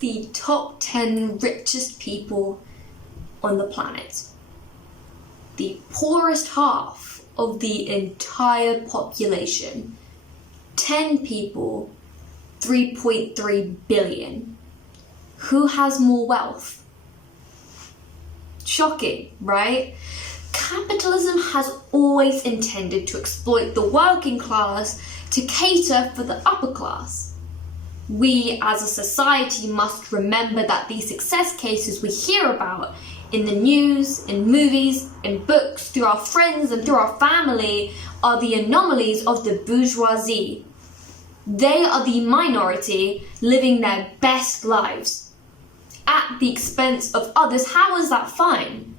the top 10 richest people on the planet. The poorest half of the entire population. 10 people, 3.3 billion. Who has more wealth? Shocking, right? Capitalism has always intended to exploit the working class to cater for the upper class. We as a society must remember that these success cases we hear about in the news, in movies, in books, through our friends and through our family are the anomalies of the bourgeoisie. They are the minority living their best lives at the expense of others. How is that fine?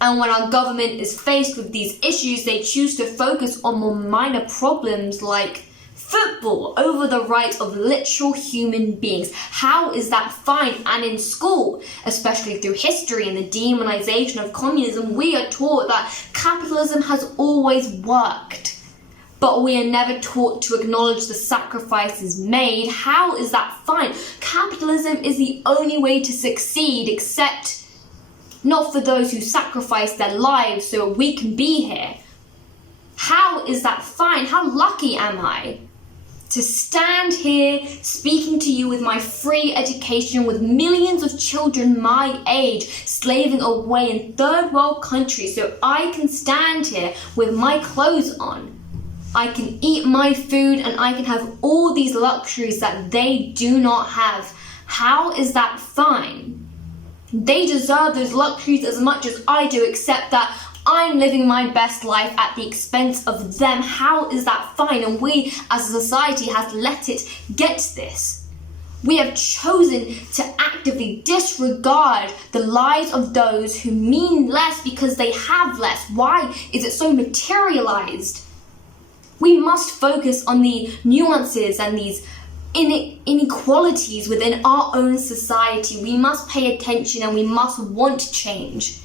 And when our government is faced with these issues, they choose to focus on more minor problems like football over the rights of literal human beings. How is that fine? And in school, especially through history and the demonization of communism, we are taught that capitalism has always worked. But we are never taught to acknowledge the sacrifices made. How is that fine? Capitalism is the only way to succeed, except not for those who sacrifice their lives so we can be here. How is that fine? How lucky am I to stand here speaking to you with my free education, with millions of children my age slaving away in third world countries so I can stand here with my clothes on. I can eat my food and I can have all these luxuries that they do not have. How is that fine? They deserve those luxuries as much as I do, except that I'm living my best life at the expense of them. How is that fine? And we as a society have let it get this. We have chosen to actively disregard the lives of those who mean less because they have less. Why is it so materialized? We must focus on the nuances and these inequalities within our own society. We must pay attention and we must want change.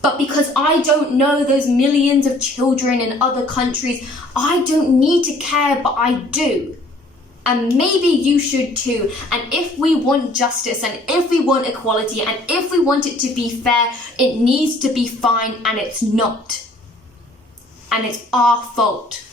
But because I don't know those millions of children in other countries, I don't need to care, but I do. And maybe you should too. And if we want justice, and if we want equality, and if we want it to be fair, it needs to be fine, and it's not. And it's our fault.